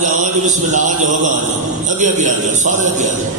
جاؤ بسم اللہ جو ہوگا اگے اگے آ جاؤ سارے اگے آ جاؤ.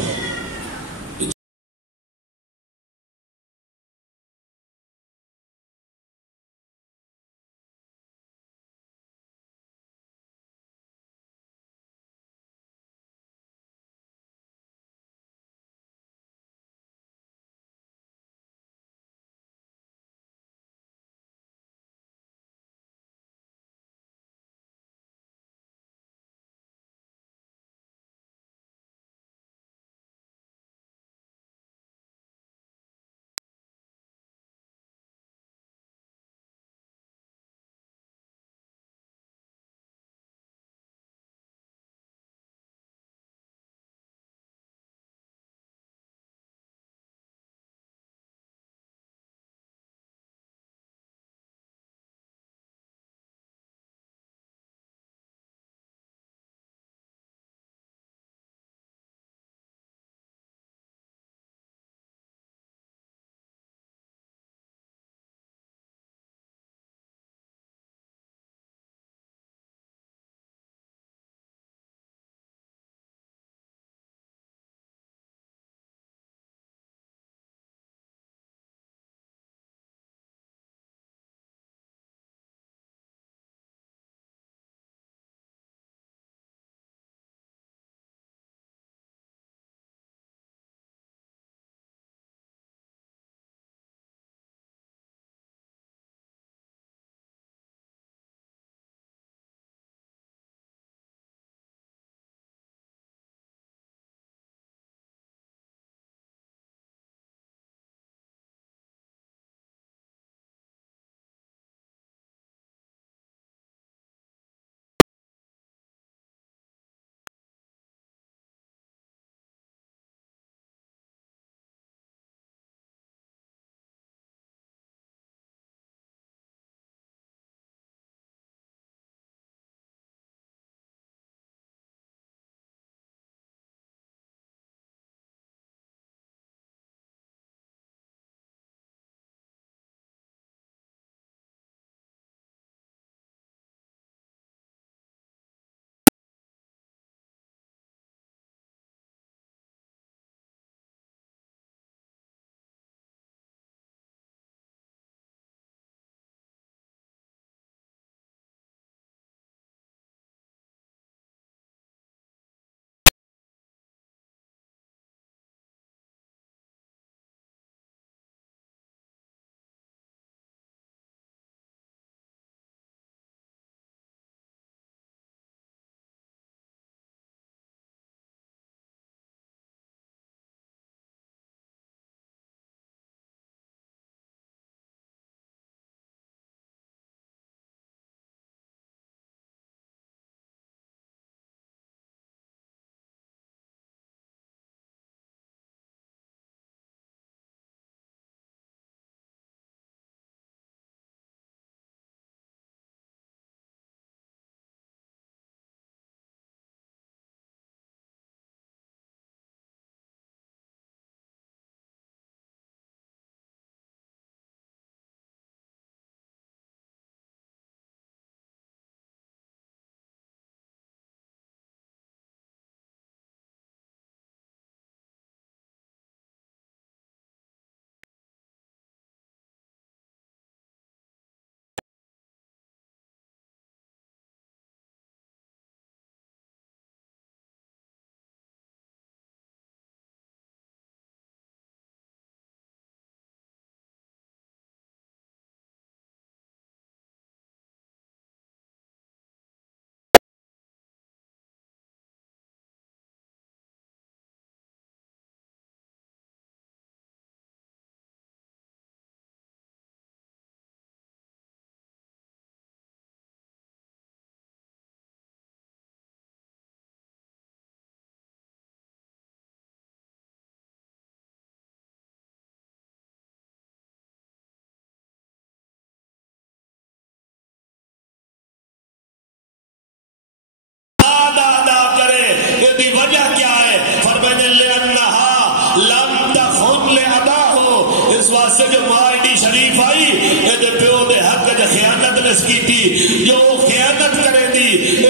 شریف آئی یہ پیو دے حق خیانت نس کی جو خیانت کرے دی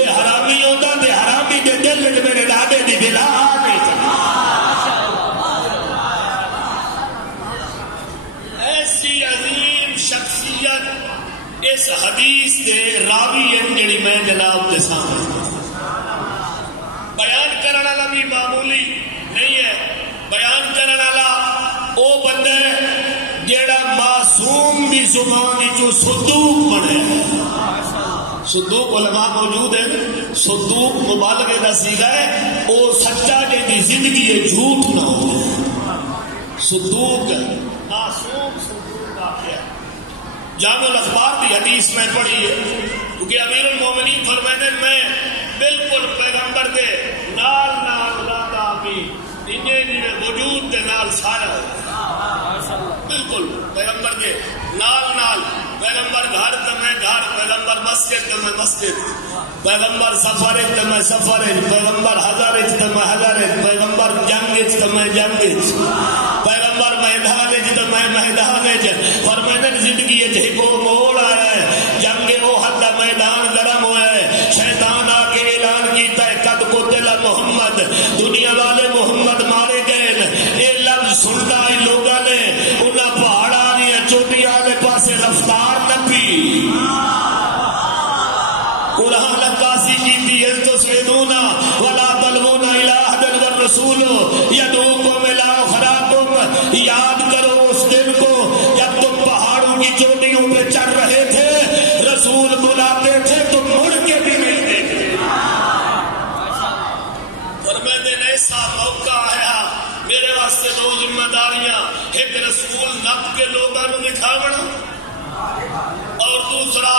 حرامی ہوتا دے حرام جناب کے سامنے. بیان کرنے والا بھی معمولی نہیں ہے. بیان کرنے والا وہ بندہ ہے جیڑا معصوم بھی زبان جو صدوق بنے. صدوق علماء موجود ہے. صدوق مبالغے کا سیگا ہے وہ سچا جی کی زندگی ہے جھوٹ نہ ہو. صدوق معصوم صدوق واقعہ. جامع الاخبار کی حدیث میں پڑھی ہے کیونکہ امیر المومنین فرماتے ہیں میں بالکل پیغمبر دے نال نال رادا بھی انجے وجود دے نال سارا بالکل پیغمبر دے نال نال. پیغمبر گھر تے میں گھر, پیغمبر مسجد تے میں مسجد, پیغمبر سفر تے میں سفر, پیغمبر ہزار تے میں ہزار, پیغمبر جنگ تے میں جنگ, پیغمبر میدان تے میں میدان. فرماتے زندگی ایک موڑ آیا ہے. جنگ احد دا میدان گرم ہوا ہے. شیطان آ کے اعلان کیتا ہے قد قتل محمد, دنیا والے محمد مارے گئے. یہ لفظ سنتا ہی لوگوں نے انہاں پہاڑاں دی چوٹیاں والے پاسے رفتار نپی, قرآن عکاسی کی ہے تو سیدونا ولا تلوون الی احد والرسول یدعوکم الی اخراکم. یاد کرو اس دن کو جب تم پہاڑوں کی چوٹیوں پہ چڑھ رہے تھے, رسول بلاتے تھے تم مڑ کے بھی نہیں دیکھتے. فرماتے ہیں ایسا موقع آیا میرے واسطے دو ذمہ داریاں, ایک رسول نب کے لوگوں کو دکھاونا اور دوسرا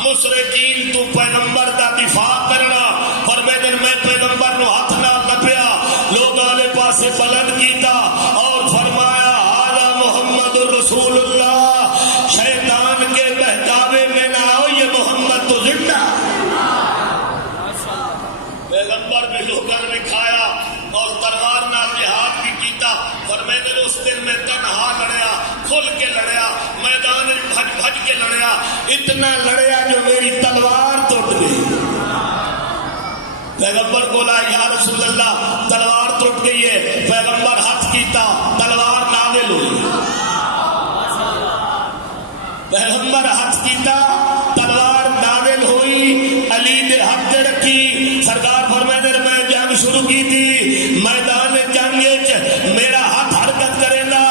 مشرکین تو پیغمبر کا دفاع کرنا. فرماتے میں پیغمبر نو ہاتھ نہ نپیا, لوگ آلے پاسے بلند کیتا اور فرمایا ھذا محمد رسول اللہ. شیطان کے بہکاوے میں نہ آؤ, یہ محمد تو زندہ. پیغمبر بھی لوگوں نے کھایا اور تلوار نال جہاد بھی کیتا. فرماتے اس دن میں تنہا لڑیا, کھل کے لڑیا, میدان بھج بھج کے لڑیا, اتنا لڑیا جو میری تلوار ٹوٹ گئی. پیغمبر بولا یا رسول اللہ تلوار ٹوٹ گئی ہے. پیغمبر ہاتھ کیتا, تلوار نازل ہوئی. پیغمبر ہاتھ کیتا, تلوار نازل ہوئی. علی نے ہاتھ رکھی. سرکار فرماتے ہیں میں جنگ شروع کی تھی, میدان جنگ میرا ہاتھ حرکت کرے گا,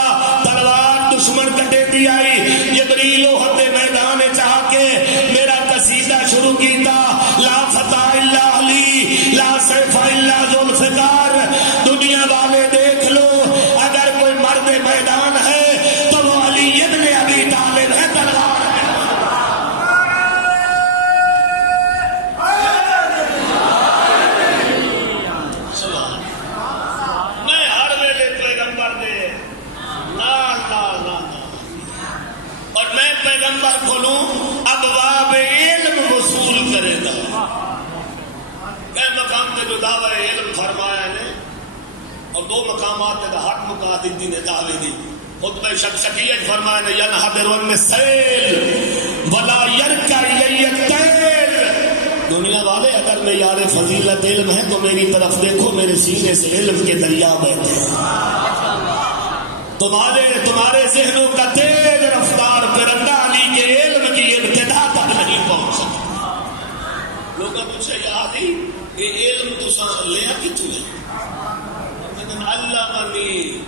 تلوار دشمن کٹے دی آئی. جبریل احد میدان چاہ کے میرا قصیدہ شروع کیتا, لا فتح الا علی لا سیف الا ذوالفقار. دنیا والے دیکھ لو اگر کوئی مرد میدان ہے تو وہ علی ابن ابی طالب ہے. تلوار میں ہر ویلے پیغمبر دے نال نال نال اور میں پیغمبر کھولوں ابواب علم وصول کرے گا. مقام تے جو دعوی علم فرمایا نے اور دو مقامات تے حق مقا دیتی نے دعوی دی. خطبہ شکشکیہ فرمایا نے ینحدر السیل ولا یرکع الی الطیر. دنیا والے اگر میں یار فضیلت علم ہے تو میری طرف دیکھو, میرے سینے سے علم کے دریا بہتے ہیں. تمہارے ذہنوں کا تیز رفتار پرندہ علی کے علم کی ابتدا تک نہیں پہنچ سکتی. لوگ پوچھے یاد ہی یہ علم تو لیا کتوں ہے. اللہ علی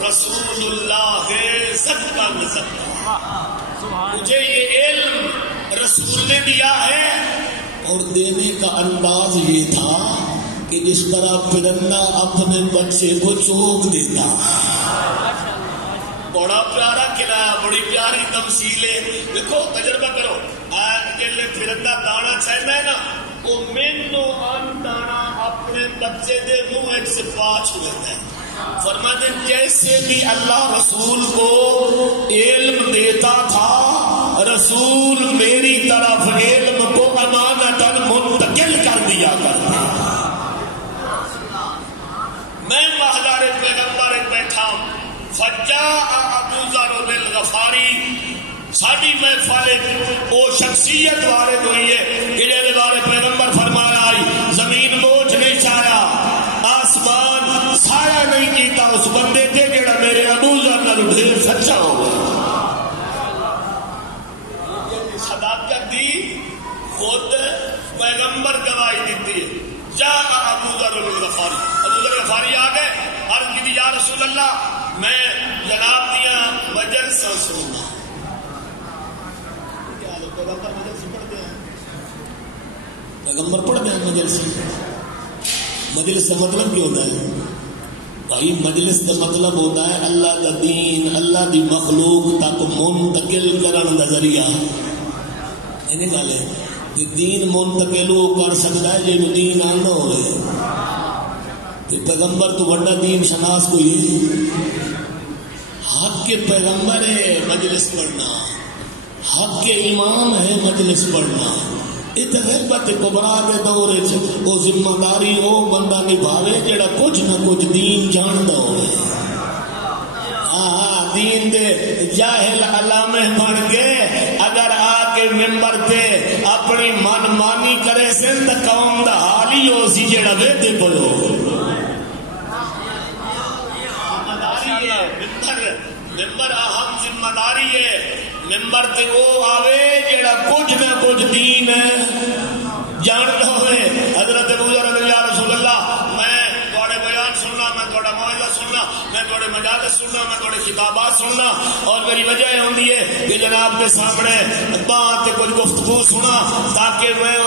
رسول اللہ صدقہ مجھے یہ علم رسول نے دیا ہے, اور دینے کا انداز یہ تھا کہ جس طرح پرندہ اپنے بچے کو چوک دیتا. بڑا پیارا قلعہ, بڑی پیاری تمثیل ہے. دیکھو تجربہ کرو, اکیلے پرندہ دانا چاہتا ہے نا, وہ مینو ان دانا اپنے بچے دے منہ سے پاچ لیتا ہے. فرماتے جیسے بھی اللہ رسول کو علم دیتا تھا, رسول میری طرف علم کو امانتاً منتقل کر دیا کرتا. میں محضر پیغمبر بیٹھا, فجاء ابو ذر الغفاری. ساری محفل وہ شخصیت وارد ہوئی ہے کہ جیسے بارے پیغمبر فرمایا آئی زمین بوجھ نہیں چاہیا, آسمان سایہ نہیں کیتا اس بندے تے جڑا میرے ابو ذر نال ڈھیر سچا ہو گیا. صداقت دی خود پیغمبر گواہی دیتی ہے. جا ابو ذر الغفاری، ابو ذر الغفاری آ گئے، عرض کی یا رسول اللہ میں جناب دیا مجلس سننا. پیغمبر پڑھتے ہیں مجلس. مجلس کا مطلب کیا ہوتا ہے بھائی؟ مجلس کا مطلب ہوتا ہے اللہ کا دین اللہ دی مخلوق تک منتقل کرنے کا ذریعہ. گل ہے دین منتقل وہ کر سکتا ہے جی دین آنا ہوئے. پیغمبر تو بڑا دین شناس کوئی حق کے پیغمبر ہے مجلس پڑھنا، حق کے امام ہے مجلس پڑھنا. غیبت کبرا کے دور وہ ذمہ داری وہ بندہ نبھاوے جڑا کچھ نہ کچھ دین جانتا ہوئے. دین دے جاہل علامہ بن گئے اگر آ کے ممبر تے اپنی من مانی کرے سن تو قوم دا حال ہی ہو سی جڑا ویدے پڑھو. ممبر اہم ذمہ داری ہے. ممبر تے وہ آوے جڑا کچھ نہ کچھ دین جانتا ہوئے. حضرت ابو ذر یا رسول اللہ میں تھوڑے بیان سننا، میں تھوڑا موعظہ سننا، میں تھوڑے مجالس سننا، میں تھوڑے خطابات سننا، اور میری وجہ یہ ہوتی ہے کہ جناب کے سامنے بات کچھ گفتگو سنا تاکہ میں وہ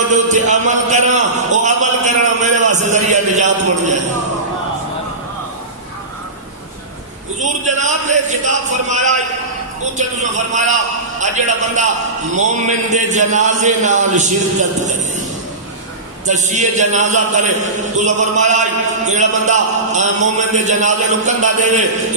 عمل کرا. وہ عمل کرنا میرے واسطے ذریعہ نجات بن جائے. حضور جناب نے خطاب فرمایا، فرمایا جڑا بندہ مومن دے جنازے نال شرکت کرے، تشیع جنازہ کرے، تو فرمایا جڑا بندہ مومن دے جنازے نو کندھا دے،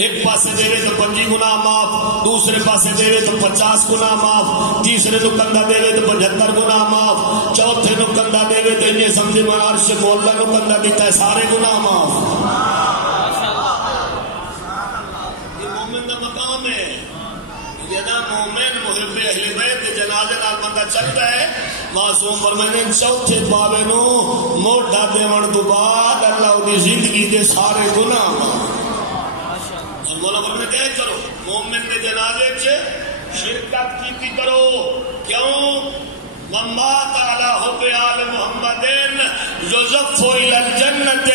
ایک پاسے دے تو 25 گناہ معاف، دوسرے پاسے دے تو 50 گناہ معاف، تیسرے نو کندھا دے تو 75 گناہ معاف، چوتھے نو کندھا دے تو یہ سمجھے میں عرش مولا نو کندھا دیتا ہے سارے گناہ معاف. یہ مومن دا مقام ہے. مومن محب اہل بیت جنازے نال بندہ چلتا ہے معصوم فرمانے چوتھے پاوے نو موڈا دیون تو بعد اللہ دی زندگی دے سارے گناہ معاف. مولا فرمانے کہہ کرو مومن دے جنازے چ شرکت کیتی کرو. کیوں؟ ممات علی حب آل محمد یزف الى الجنت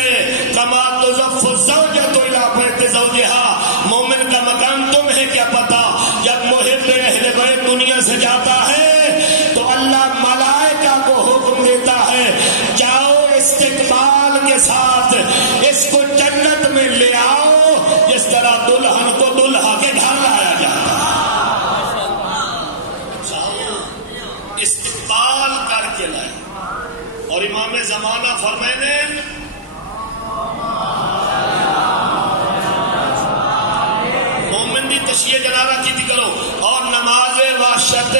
کما تزف الزوجۃ الى بیت زوجها. مومن کا مقام تم ہے کیا پتا؟ جب محب اہل بیت دنیا سے جاتا ہے تو اللہ ملائکہ کو حکم دیتا ہے جاؤ استقبال کے ساتھ اس کو جنت میں لے آؤ جس طرح دلہن کو دلہا کے گھر لایا جاتا ہے. استقبال کر کے لائے. اور امام زمانہ فرمانے مومن دی تشیع جنازہ کی کرو اور نماز وحشت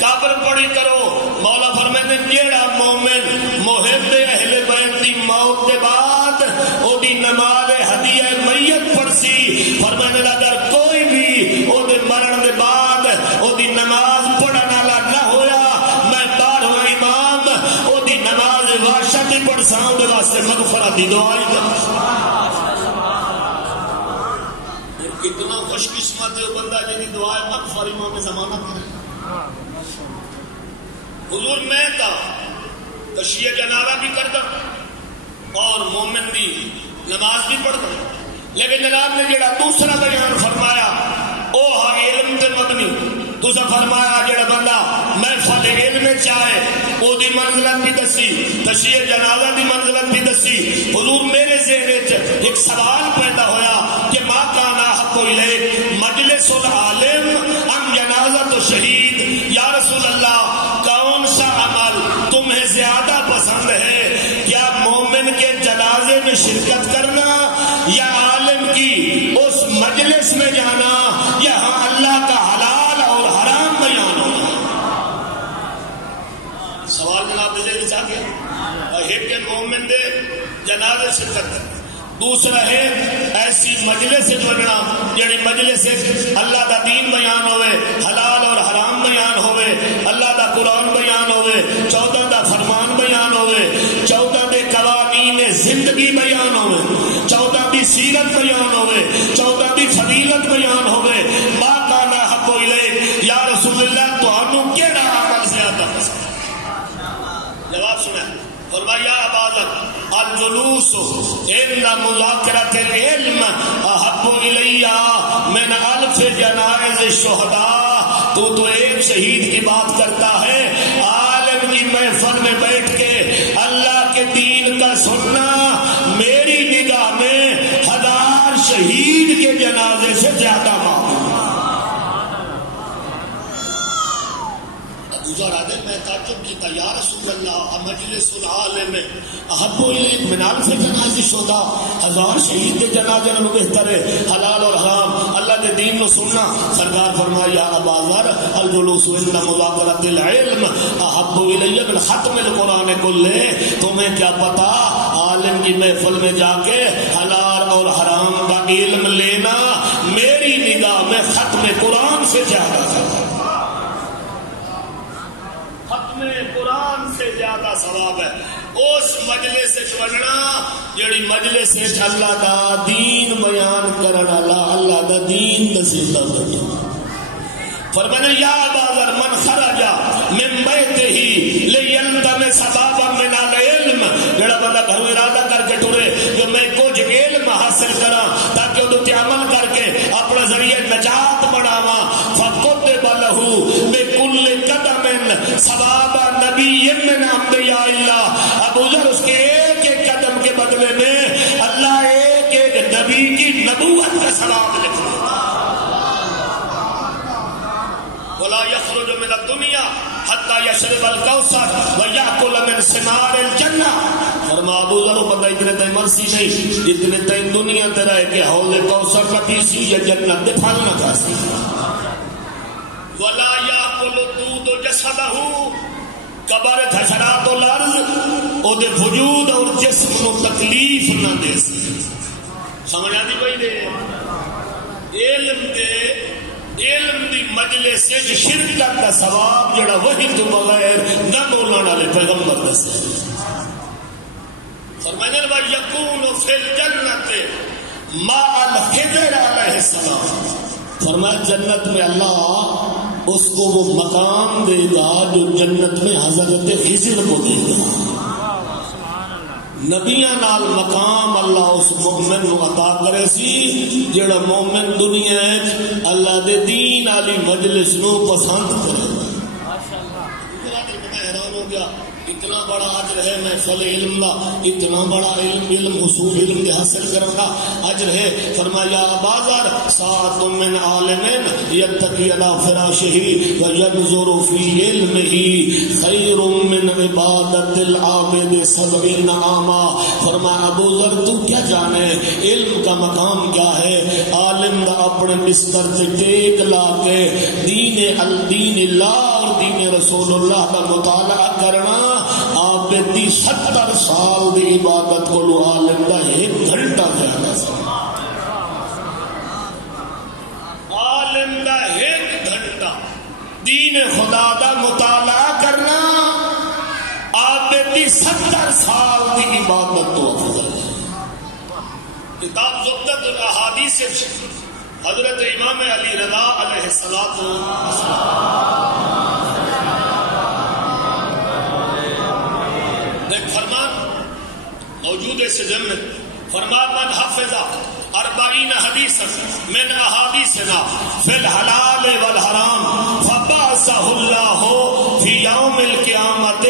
قبر پڑھی کرو. مولا فرمانے جیڑا مومن محب اہل بیت دی موت کے بعد او دی نماز ہدیہ میت پڑھسی، فرمانے اگر کوئی بھی او دے مرن دے بعد او دی نماز پڑھن والا نہ ہویا میں 12واں امام او دی نماز وحشت پڑھساں دے واسطے مغفرت دی دعا کروں. کتنا خوش قسمت ہے بندہ جی دعا مغفر امام زمانہ کرے. حضور میں تھا تشیع جنازہ بھی کرتا اور مومن دی نماز بھی پڑھتا، لیکن جناب نے جڑا دوسرا بیان فرمایا او علم تے مبنی. دوسرا فرمایا جڑا بندہ محفل علم چاہے او دی منزلت بھی دسی، تشیع جنازہ دی منزلت بھی دسی. حضور میرے ذہن وچ ایک سوال پیدا ہویا کہ ما کان حق الیک مجلس العالم ام جنازۃ شہید. یا رسول اللہ کون سا عمل تمہیں زیادہ پسند ہے، کیا مومن کے جنازے میں شرکت کرنا یا عالم کی اس مجلس میں جانا یا اللہ کا حلال اور حرام بیان ہونا؟ سوال جناب دے چاہ گیا. ایک کے مومن دے جنازے شرکت کرنا، دوسرا ہے ایسی مجلس سے جڑنا جڑی مجلس اللہ دا دین بیان ہوئے، حلال اور حرام بیان ہوئے، اللہ دا قرآن بیان ہوئے، 14 دا فرمان بیان ہوئے، 14 دے قوانین زندگی بیان ہوئے، 14 دی سیرت بیان ہوئے، 14 دی فضیلت بیان ہوئے. ما کان حق الیک یا رسول اللہ تانوں کیڑا عمل زیادہ پسند؟ جواب سنا کرنا ہے. فرمایا عبادت الجلوس عند مذاکرۃ العلم احب الی من الف جنائز الشہداء. تو ایک شہید کی بات کرتا ہے، عالم کی محفل میں بیٹھ کے اللہ کے دین کا سننا میری نگاہ میں 1000 شہید کے جنازے سے زیادہ معقول. میں تعجب کی یا رسول اللہ مجلس العالم احب الیک من الف جنازہ الشہداء. 1000 شہید کے جنازے نالوں بہتر ہے حلال اور حرام اللہ کے دین کو سننا. سرکار فرمایا ابا ذر الجلوس عند مذاکرۃ العلم احب الی من ختم القرآن کلہ. تمہیں کیا پتا عالم کی محفل میں جا کے حلال اور حرام کا علم لینا میری نگاہ میں ختم قرآن سے زیادہ ہے. قرآن سے زیادہ ثواب ہے اس مجلس سے پڑھنا جڑی مجلس سے اللہ دا دین بیان کرنا اللہ دا دین دسیتا کرنا. فرمایا یا بازر من خرج من بیتہ لیلتمس بابا من العلم. جڑا بندہ گھروں ارادہ کر کے ٹرے کہ میں کچھ علم حاصل کرا تاکہ وہ تے عمل کر کے اپنا ذریعہ نجات بناواں. فکتب لہ بکل قدم ثواب نبی من انبیاء اللہ. ابو ذر اس کے ایک ایک قدم کے بدلے میں اللہ ایک ایک نبی کی نبوت کا ثواب لکھتا. ولا يخرج من الدنيا حتى يشرب الكوثر ويأكل من ثمار الجنة. فرما ابو ذر بندہ اتنے تائیں مرسی نہیں جتنے تائیں دنیا تیرا ہے کہ حوض کوثر کا پیسی یا جنت دے پھل نہ کھاسی. ولا يأكل دود جسده قبر حشرات الارض او دے وجود اور جسم نو تکلیف نہ دے. سمجھ آتی کوئی دے علم دی مجلس سے شرکت کا ثواب جڑا وہی تو بغیر نہ بولنے والے پیغمبر دسے. فرمایا وا یکون فی الجنت مع الخضر علیہ السلام. فرمایا جنت میں اللہ اس کو وہ مقام دے گا جو جنت میں حضرت خضر کو دے گا. نبیاں نال مقام اللہ اس مومن کو عطا کرے سی جڑا مومن دنیا اللہ دے دین علی مجلس نو پسند کرے. حیران ہو گیا اتنا بڑا اجر ہے محفل علم کا، اتنا بڑا علم حصول علم کے حاصل کرنے کا اجر ہے. فرمایا بازار ساعت من عالم یتقی علی فراشہ وینظر فی علمہ خیر من عبادت العابد 70 عاما. فرمایا ابو ذر تو کیا جانے علم کا مقام کیا ہے. عالم دا اپنے بستر سے ٹیک لا کے دین اللہ اور دین رسول اللہ کا مطالعہ کرنا آپ دی 70 سال دی عبادت کو لو عالم دا 1 گھنٹہ زیادہ سے. عالم دا 1 گھنٹہ دین خدا دا مطالعہ کرنا آپ دی 70 سال دی عبادت تو افضل ہے. کتاب زبدۃ الاحادیث حضرت امام علی رضا علیہ السلام موجود اس ضمن فرمان من حفظ 40 حدیثا من احادیثنا فی الحلال والحرام فبعثہ اللہ فی یوم القیامت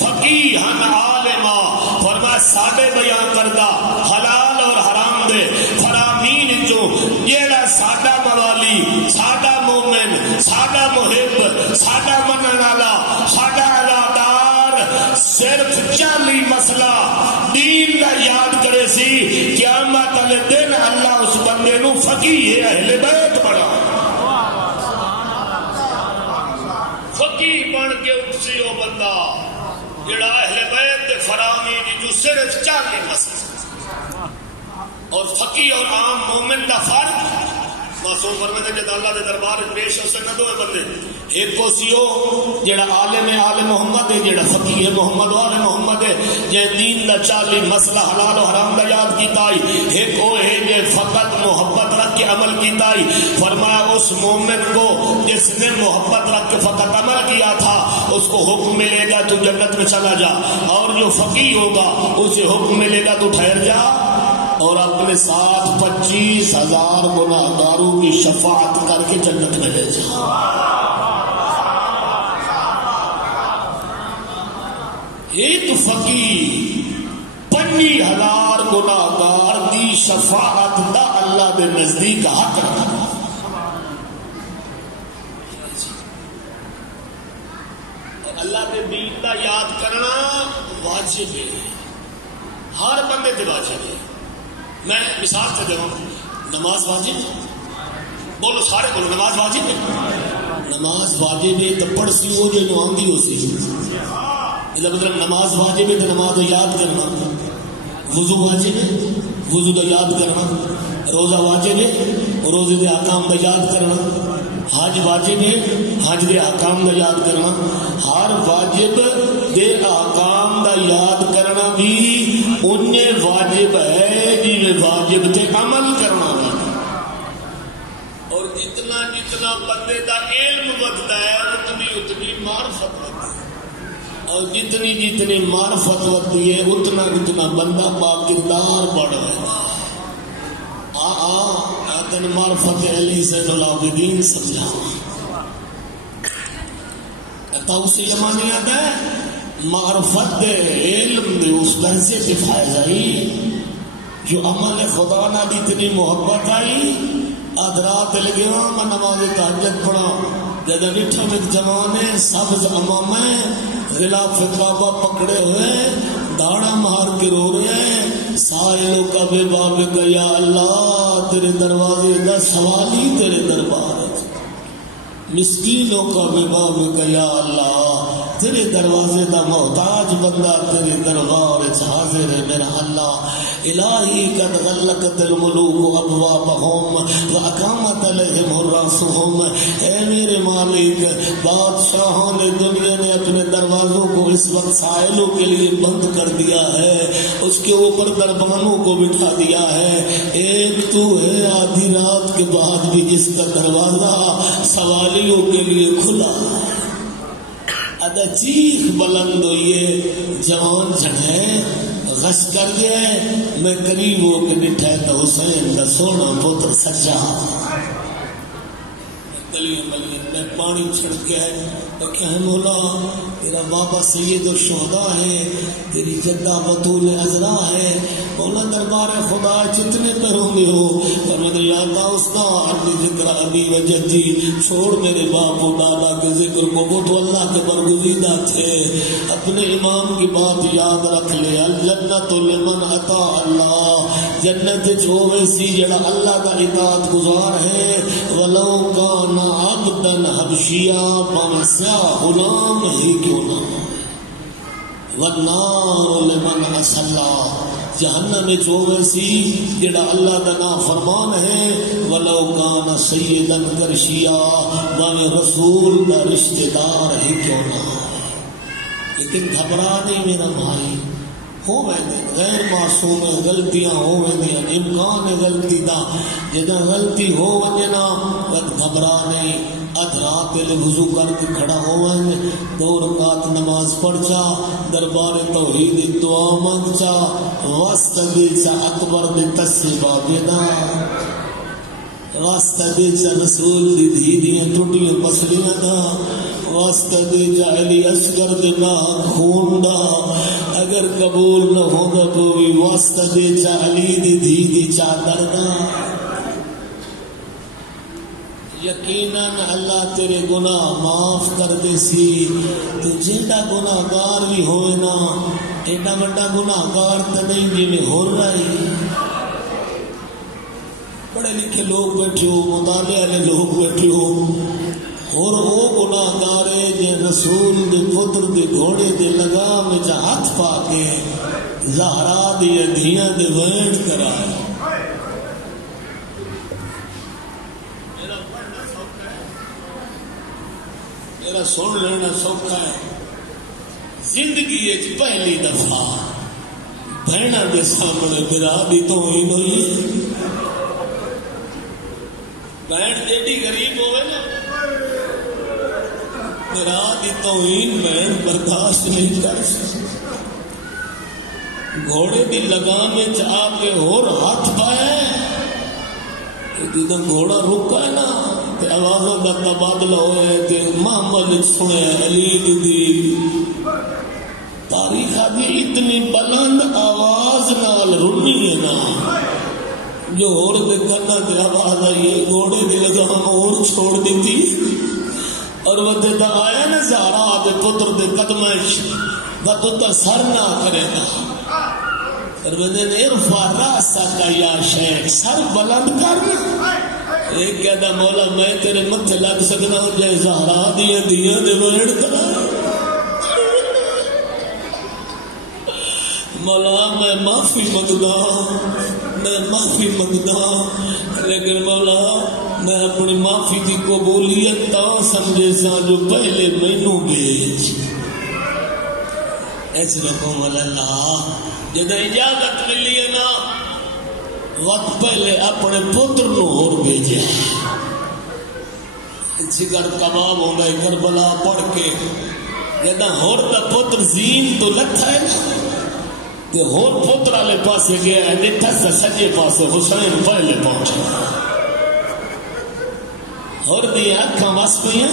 فقیہا عالما. فرمایا ساڈے بیان کردہ حلال اور حرام دے فرامین جو جیڑا ساڈا موالی ساڈا مومن ساڈا محب ساڈا منن والا ساڈا عزادار صرف 40 مسئلہ دین کا یاد کرے سی قیامت والے دن اللہ اس بندے نو فقیہ اہل بیت بنا. فقیہ بن کے اٹھ سی وہ بندہ جڑا اہل بیت دے فرامین جو صرف 40 مسئلہ. اور فقیہ اور عام مومن کا فرق معصوم فرماتے ہیں جب اللہ دے دربار پیش ہو سکنا دو بندے، ایک کو سیو جڑا عالم آل محمد ہے، جڑا فقیہ محمد و آل محمد ہے، جے دین دا 40 مسئلہ حلال و حرام دا یاد کیتا ہے، ایک وہ ہے جے فقط محبت رکھ کے عمل کیتا ہے۔ فرمایا اس مومن کو جس نے محبت رکھ کے فقط عمل کیا تھا اس کو حکم ملے گا تو جنت میں چلا جا، اور جو فقیہ ہوگا اسے حکم ملے گا تو ٹھہر جا اور اپنے ساتھ 25,000 گناہگاروں کی شفاعت کر کے جنت میں لے جا۔ ایک فقیہ 25,000 گناہگار دی شفاعت دا اللہ دے نزدیک حق رکھتا۔ اللہ کے دین کا یاد کرنا واجب ہے، ہر بندے تے واجب ہے۔ میں مثال سے دوں، نماز واجب، بولو سارے بولو نماز واجب ہے، نماز واجب ہے تو پڑھ سی وہ جو آندھی ہو سی، مطلب نماز واجب ہے تو نماز یاد کرنا، وضو واجب ہے وضو کا یاد کرنا، روزہ واجب ہے روزے کے احکام کا یاد کرنا، حج واجب ہے حج دے احکام دا یاد کرنا، ہر واجب دے احکام دا یاد کرنا بھی انہیں واجب ہے جی واجب تے عمل کرنا ہے۔ اور جتنا جتنا بندے دا علم بڑھتا ہے اتنی اتنی معرفت بڑھتی ہے، اور جتنی جتنی معرفت بڑھتی ہے اتنا اتنا بندہ باکردار بڑھ رہا ہے۔ تن معرفت علی زین العابدین سمجھا تو اسے یمانیت ہے معرفت دے علم دے اس درجے سے فائدہ ہی جو عمل خدا نہ دی اتنی محبت آئی ادرات لگے ہوں میں نماز تہجد پڑھا جدہ نٹھا میں جوانے سبز امامے غلاف کعبہ پکڑے ہوئے داڑا مار کے رو رہے ہیں، سائلوں کا بے باب کا یا اللہ تیرے دروازے دا سوالی تیرے دربار، مسکینوں کا بے باب کا یا اللہ تیرے دروازے دا محتاج بندہ تیرے دربار حاضر ہے میرا اللہ۔ الہی قد غلقت الملوک ابوابہم واقامت علیہم حراسہم، اے میرے مالک بادشاہوں نے دنیا نے اپنے دروازوں کو اس وقت سائلوں کے لیے بند کر دیا ہے، اس کے اوپر دربانوں کو بٹھا دیا ہے، ایک تو ہے آدھی رات کے بعد بھی جس کا دروازہ سوالیوں کے لیے کھلا ہے۔ ادا چیخ بلند ہوئیے جوان جھڑے غش کر گئے، میں قریب ہو کے نٹھے تو حسین دا سونا پتر سجا گلیوں گلیوں میں پانی چھڑک گئے تو کہ مولا تیرا بابا سید الشہداء ہے، تیری جدہ بطول عذرا ہے، مولا دربار خدا جتنے کروں گے ہو اور میں یاد آستا عرض ذکر ابی و جدی، چھوڑ میرے باپ و دادا کے ذکر کو، وہ تو اللہ کے برگزیدہ تھے، اپنے امام کی بات یاد رکھ لے، الجنت لمن عطا اللہ، جنت جو ویسی جڑا اللہ کا اطاعت گزار ہے، ولو کان عبدا حبشیا پامسیا غلام ہی کیوں نہ، والنار لمن عصى اللہ، جہنم میں جو ویسی جڑا اللہ کا نافرمان ہے، ولو کان سیدا کرشیا میں رسول کا رشتہ دار ہی کیوں نہ۔ لیکن گھبرا نہیں میرا بھائی، ہو ویندے غیر معصوم غلطیاں ہو ویندیاں، امکان غلطی دا جدہ غلطی ہو وجے نا گھبرا نہیں، ادرات وضو کر کے کھڑا ہو ویندے، 2 رکعت نماز پڑھ جا، دربار توحید دعا مانگ جا، واسطہ دل سے اکبر دے تصبہ بیدا، واسطہ دل سے رسول دی دھیدیاں ٹوٹیاں پسلیاں دا، واسطہ دے جا علی اصغر دے نا خون دا، اگر قبول نہ ہوگا تو بھی واسطہ دے جا علی دی دھی چادر دا۔ یقیناً اللہ تیرے گناہ معاف کر دے سی، تو جیڑا گناہگار بھی ہوئے نا ایڈا بڑا گناہگار تو نہیں جی میں ہو رہی، پڑھے لکھے لوگ بیٹھے ہو، مطالعے والے لوگ بیٹھے ہو، اور وہ گناہگار ہے جے رسول دے پتر دے گھوڑے دے لگام وچ ہاتھ پا کے زہرا دی دھیاں دے وینٹ کرائے، ذرا سن لینا سوکھا ہے. زندگی پہلی دفعہ بہنا دے سامنے برا دی توہین ہوئی. بہن جیڑی غریب ہوئے نا برا دی توہین بہن برداشت نہیں کر سکتی. گھوڑے دی لگام میں آ کے اور ہاتھ پایا جدو گھوڑا رکا ہے نا آوازوں کا تبادلہ ہوئے کہ محمد سنے علی دی تاریخ دی اتنی بلند آواز نال رنی ہے نا جو اور دے کنا تے آواز آئی گھوڑے دی لگام اور چھوڑ دیتی اور وہ دا آیا نا زہرا دے پتر دے قدمش دا تو سر نہ کرے گا. ارفع راسک یا شیخ سر بلند کر. ایک کہتا مولا میں تیرے متھے لگ سکنا ہوں جائے زہرا دیا دیا دے ویڑ طرح. مولا میں معافی منگدا لیکن مولا میں اپنی معافی کی قبولیت تا سمجھے سا جو پہلے مینوں بھیج. اجرکم اللہ جب اجازت ملی ہے نا وقت پہلے اپنے پتر نو اور بھیجے. جگر کباب ہونا ہے کربلا پڑھ کے جب ہور دا پتر زین تو لکھا ہے تے ہور پتر والے پاسے گیا ہے دیکھا سا سجے پاسے حسین پہلے پہنچا ہور دی آنکھاں وس گئیاں.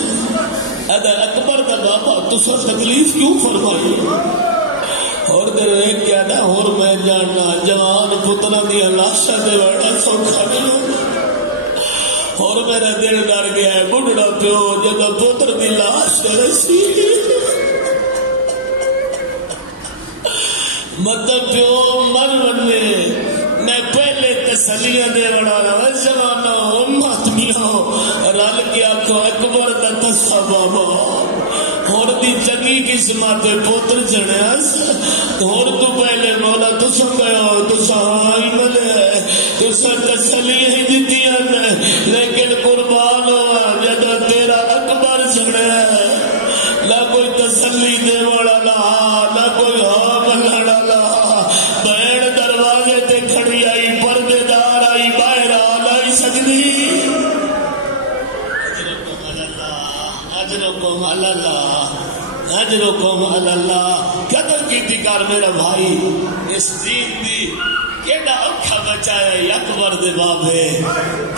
اگر اکبر دا بابا تسا تکلیف کیوں فرمائی اور ایک کیا تھا اور میں جاننا جوان پترا دیا لاشا دے بڑا سوکھا نہیں اور میرا دل ڈر گیا ہے بڑھڑا پیو جب پتر دی لاش رسی مطلب پیو مر بنے میں پہلے تسلیاں دے بڑا رہا جوانا امت ملو رل کے آنکھوں اکبر دا تسا بابا اور دی چنگی قسمت پوتر جنیاس اور تو پہلے مولا تسا کہو تسا آئی ملے تسا تسلی ہی دیتیاں لیکن قربان ہوا جب تیرا اکبر جنیا نہ کوئی تسلی دے والا نہ کوئی ہاں بلڑا بہن دروازے تے کھڑی آئی پردے دار آئی باہر آ نہیں سکتی. اجرکم اللہ قدر کی کار میرا بھائی اس دین دی کیڑا اوکھا بچایا اکبر دے بابے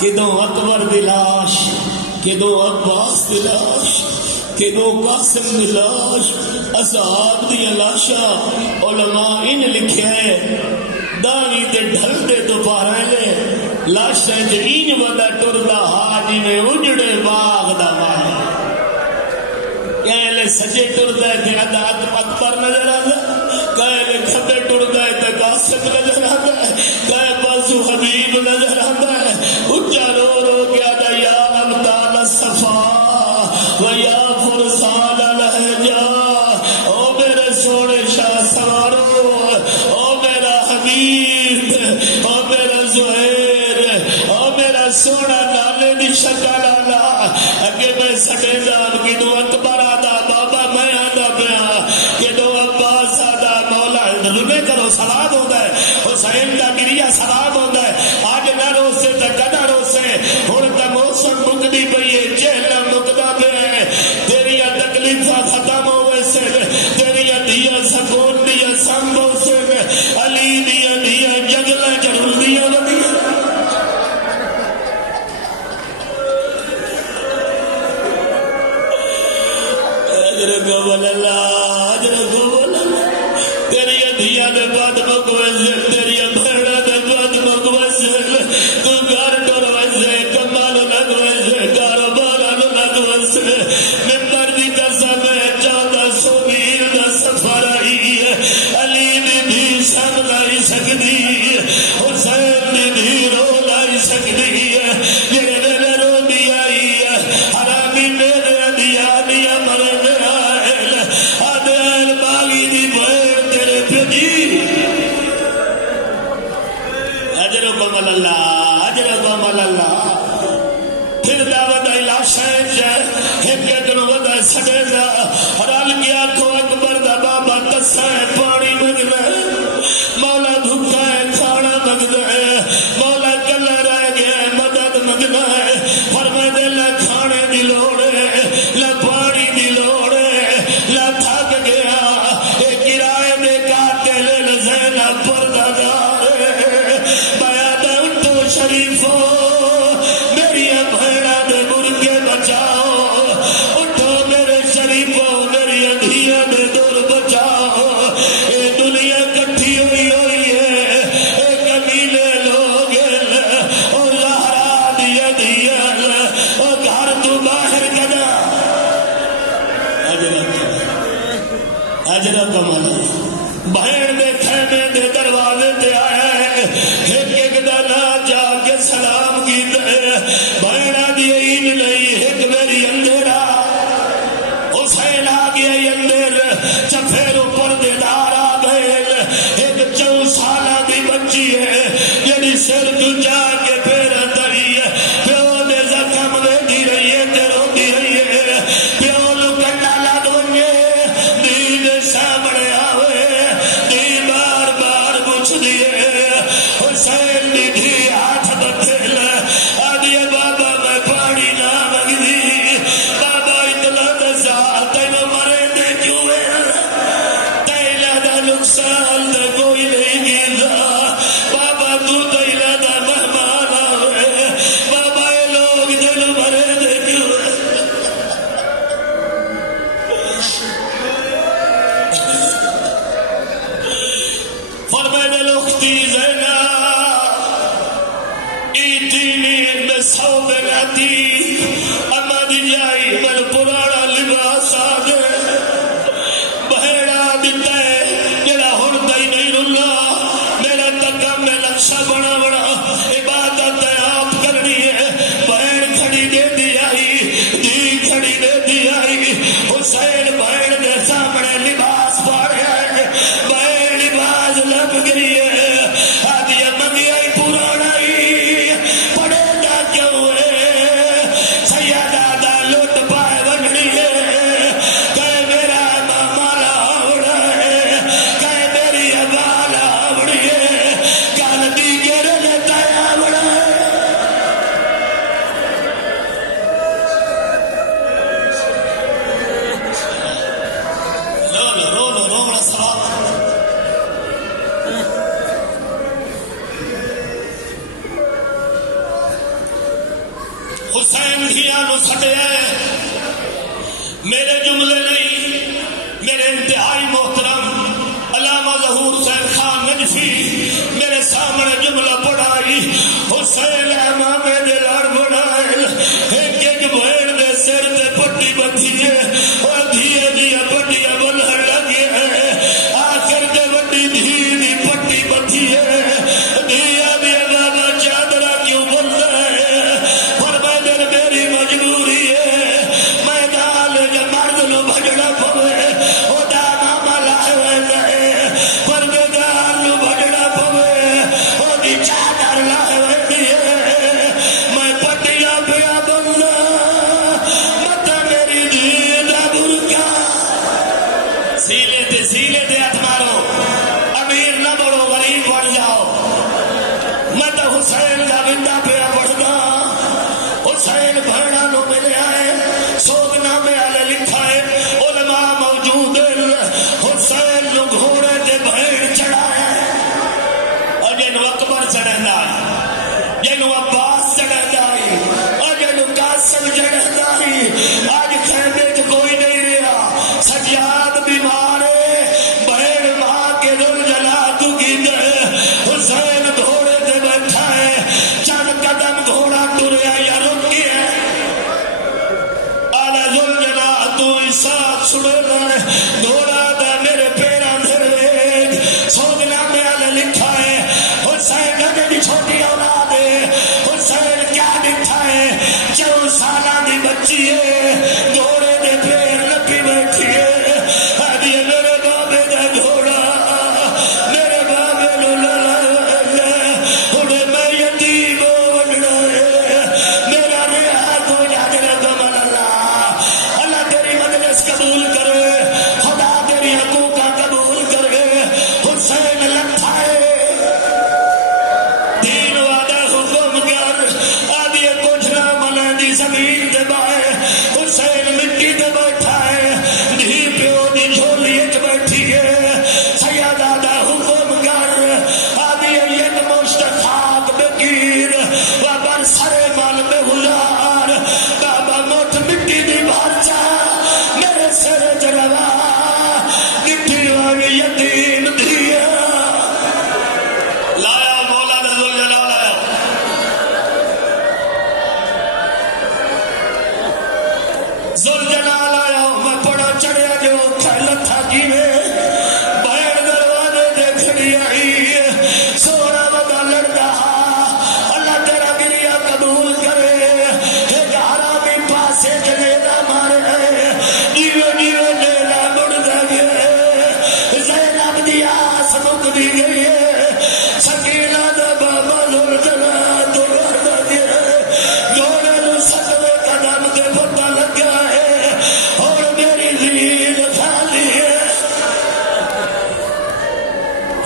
کدوں اکبر دی لاش کدوں عباس دی لاش کدوں قاسم دی لاش اصحاب دی لاشا. علماء ان لکھے داوی تے ڈھل دے دوبارہ لے لاشا جین ودا ٹردا حاجی میں اجڑے باغ دا مانا کہلے سجے ٹردا ہے تے اکبر نظر آتا کہلے کھبے ٹردا ہے تے قاسم نظر آتا کہے بازو حبیب نظر آتا ہے اچھا رو رو کے آتا یا امتال صفا و یا فرسان لہجا او میرے سونے شاہ سوارو او میرا حبیب او میرا زہیر او میرا سونا نالے دی شکل آلا اگے میں سٹے جان کی دو اکبر آدھا بابا میں آدھا پیا کہ دو عباس آدھا مولا رمے کرو سلام ہوتا ہے حسین کا گریا سلام ہوتا ہے آج نہ روسے تا کدا روسے ہون تا موسم مکدی پئیے چہلہ مکدا پہ ہے تیریا تکلیفہ ختم ہوئے سے تیریا دیا سکون دیا سنبو سے علی دیا دیا جگلہ جرل دیا ودیا تیری دیا نے بعد مقبض تیری بھڑا نے بعد مقبض تو گھر ڈروز کمال لگوز کاروبار لگوز ممبر دی قسم ہے 1400 میل دا سفر آئی ہے علی نے بھی سن لائی سکتی حسین نے بھی رو لائی سکتی ہے یہ میرے رو دی آئی ہے حرامی میرے دیا دیا مرے پھر دعوت لاشا ایک ایک ودا سڑے گا رل گیا کو اکبر دا بابا دسا ہے پانی منگنا مولا بھوکا ہے کھانا منگنا ہے مولا کلا رہ گیا مدد منگنا ہے فرمائے نہ کھانے دی لوڑ ہے نہ پانی دی لوڑ ہے نہ تھک گیا اے کرائے میں قاتل نہ پردہ دار بیان اٹھو شریفو میری بھیڑا دے مرغے بچاؤ اٹھو میرے شریفو میری ادھیاں دے دور بچاؤ اے دنیا کٹھی ہوئی ہے اے کمیلے لوگ او لہرا دیا دیا او گھر تو باہر کدا اجرا کمانا بہن دے خیمے دے دروازے تے آیا ہے ایک ایک دانا جا کے سلام کی بہنا دی عید نہیں ایک میری اندھیرا حسین آ گیا اندر چفیر اوپر دیدار آ گئے ایک 4 سالہ دی بچی ہے جڑی سر تو جا کے پھر دری ہے پیو دے زخم دے دی رہی ہے تے روندی رہی ہے پیو نو کنڈا لگ ونجے دی دے سامنے آوے دی بار بار پوچھ دیے حسین دی دھی ہاتھ بتھیل آدھی بابا میں پانی نہ منگدی بابا اتنا دسا تینو مرے دے کیوں تیلا دا نقصان دے کوئی نہیں گیلا بابا تو تیلا دا مہمان آوے بابا اے لوگ تینو مرے دے کیوں فرمائے دے لوگتی زینا سو بناتی اما دی جائی من پرانا لباس آگے بہیڑا دیتا ہے جڑا ہن دائی نہیں رلا میرا تکم میں نقشہ بنا بنا عبادت آپ کرنی ہے بہیڑ کھڑی دے دی آئی دی کھڑی دے دی آئی حسین بہیڑ دے سامنے لباس پاڑے آئے بہیڑ لباس لب گری ہے آدھی منگی آئی پرانا ہی پڑے حسین دھیا نو سٹیا میرے جملے نہیں میرے انتہائی محترم علامہ ظہور حسین خان نجفی میرے سامنے جملہ پڑھائی حسین امام دے لڑ بڑھائے ایک ایک بھیڑ دے سر تے پٹی بندھی ہے اور دھیے دیا پٹیاں بنھن لگے ہیں آخر دے وڈی دھی دی پٹی بندھی ہے دھیا دیا بابا چادرہ کیوں بن رہے فرمائے میری مجبوری ہے میں دال جب مرد نو بھجڑا پوے او دا ماما لائے لائے پر میں دال نو بھجڑا پوے او دی چادر لائے دیئے میں پٹیاں پیا بننا مطا میری دیدہ برکا سیلے تے ہاتھ مارو امیر نہ بڑھو غریب بڑھ جاؤ میں تو حسین کا بندہ پیا پڑھنا حسین بھرنا نو ملے آئے سوگ نامے آلے لکھا ہے علماء موجود حسین نو گھوڑے دے بھیڑ چڑھایا اور جنو اکبر چڑھنا جنو عباس چڑھنا اور جنو قاسم چڑھنا آج خیمے تو کوئی نہیں رہا سجاد بیمار ہے بھیڑ ماں کے دل جلا تو گیند حسین گھوڑے دے بیٹھا ہے چند قدم گھوڑا ٹریا یا رک گیا آلہ ذل جلا تو ساتھ سڑنا گھوڑا دا میرے پیران دھر سوگنا میں آلہ لکھا ہے حسین نے چھوٹی اولاد ہے حسین کیا لکھا ہے 4 سالہ دی بچی ہے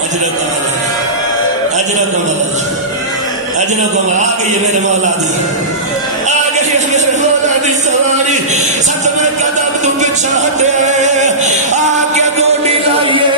اجرکم آ گئی ہے میرے مولا دی، آ گئی ہے میرے مولا دی سواری، سچ میں قدم تو بچھا دے، آ کے گوڑی لائیے